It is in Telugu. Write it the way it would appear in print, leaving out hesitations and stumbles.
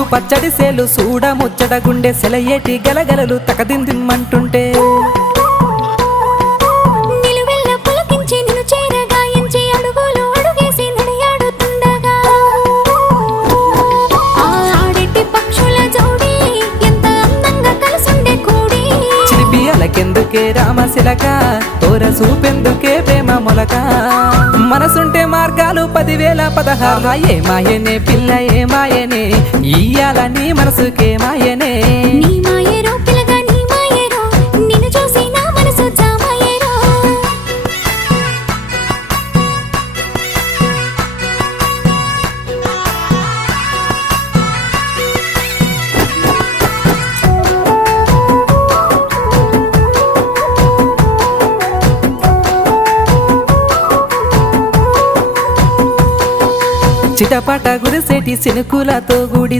ముందు పచ్చడి సేలు సూడ ముచ్చట గుండె సెలయేటి గలగలలు తకదిందిమ్మంటుంటే నిలువెల్ల పులకించి నిన్ను చేరగాయించి అడుగులు అడుగేసి నడియాడుతుండగా ఆడెట్టి పక్షుల జోడి ఎంత అందంగా కలుసుండే కూడి చిలిపి అలకెందుకే రామశిలక తోర సూపెందుకే ప్రేమ మొలక మనసుంటే మార్గాలు 10,016 ఏ మాయనే పిల్ల ఏ మాయనే ఇయ్యాల నీ మనసుకే మాయనే నీ మాయేరో పిల్లగా నీ మాయేరో నిన్ను చూసి నా మనసు జామాయేరో చిటపట గురిసేటి సినుకులతో గుడి